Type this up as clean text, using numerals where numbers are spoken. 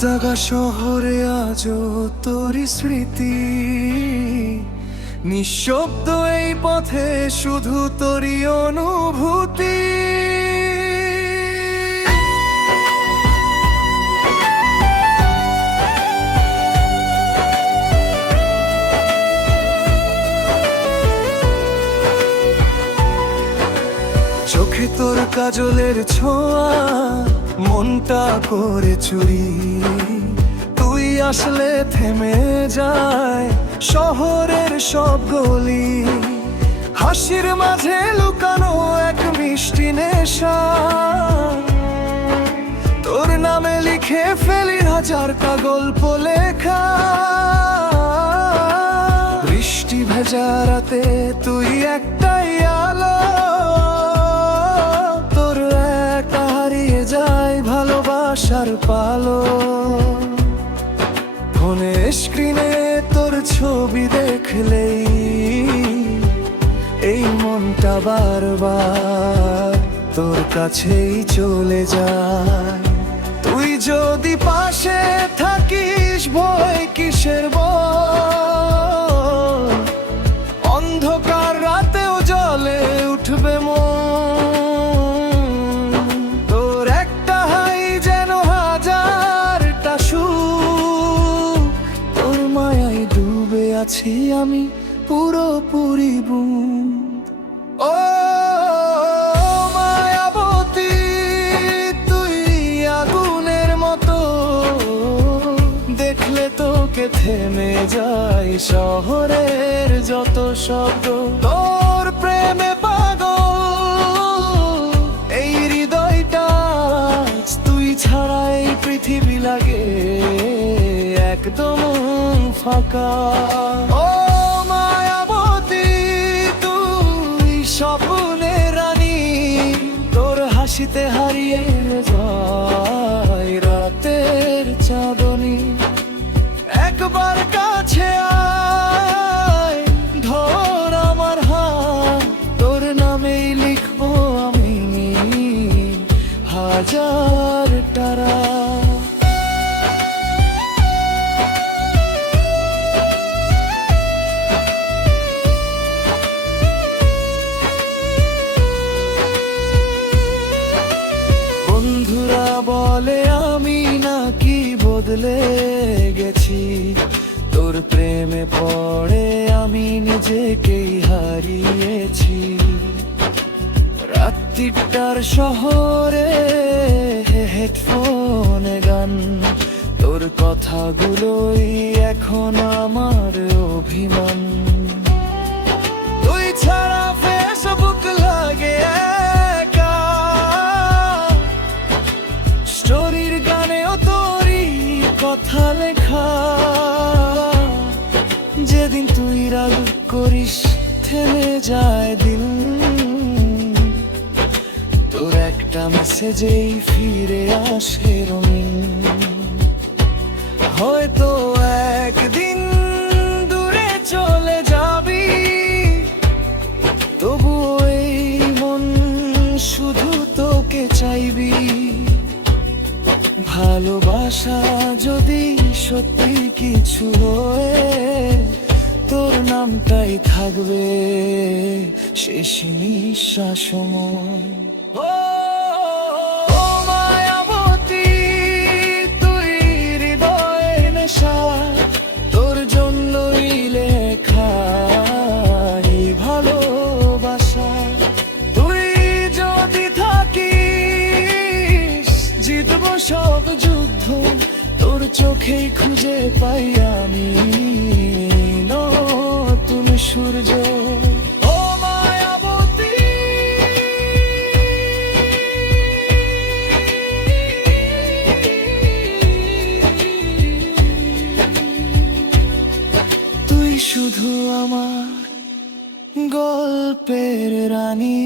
জাগা শহরে আজও তোরই স্মৃতি, নিঃশব্দ এই পথে শুধু তোরই অনুভূতি। চোখে তোর কাজলের ছোঁয়া, মনটা করে চুরি। তুই আসলে থেমে যায় শহরের সব গলি, হাসির মাঝে লুকানো এক মিষ্টি নেশা। তোর নামে লিখে ফেলি হাজারটা গল্প লেখা। বৃষ্টি ভেজা রাতে তুই একটাই আলো, তোর একা হারিয়ে যায় ভালোবাসার পালো। ফোনে স্ক্রিনে তোর ছবি দেখলেই এই মনটা বারবার তোর কাছেই চলে যায়। তুই যদি পাশে থাকিস ভয় কিসের বল, অন্ধকার রাতেও জ্বলে উঠবে মন। তোর একটা হাই যেন হাজারটা সুখ, তোর মায়ায় ডুবে আছি আমি পুরোপুরি বুঝ। ও মায়াবতী, তুই আগুনের মতো, দেখলে তোকে থেমে যায় শহরের যত শব্দ। তোর প্রেমে পাগল এই হৃদয়টা, তুই ছাড়া এই পৃথিবী লাগে একদম ফাঁকা। ও মায়াবতী, তুই স্বপ্নের রানী, তোর হাসিতে হারিয়ে যায় রাতের চাঁদনী। একবার কাছে আয়, ধর আমার হাত, তোর নামেই লিখবো আমি হাজার তারা। বন্ধুরা বলে আমি নাকি বদলে গেছি, তোর প্রেমে পড়ে আমি নিজেকেই হারিয়েছি। রাত্রিটার শহরে হেডফোনে গান, তোর কথাগুলোই এখন আমার অভিমান। তুই ছাড়া ফেসবুক লাগে একা, স্টোরির গানেও তোরই কথা লেখা। যেদিন তুই রাগ করিস থেমে যায় দিল, তোর একটা মেসেজেই ফিরে আসে রঙিন। হয়তো একদিন দূরে চলে যাবি, তবুও এই মন শুধু তোকে চাইবি। ভালোবাসা যদি সত্যি কিছু হয়ে, তোর নামটাই থাকবে শেষ নিঃশ্বাস সময়। ও মায়াবতী, তুই হৃদয়ের নেশা, তোর জন্যই লেখা এই ভালোবাসা। তুই যদি থাকিস জিতবো সব যুদ্ধ, তোর চোখেই খুঁজে পাই আমি নতুন সূর্য। ও মায়াবতী, তুই শুধু আমার গল্পের রানী।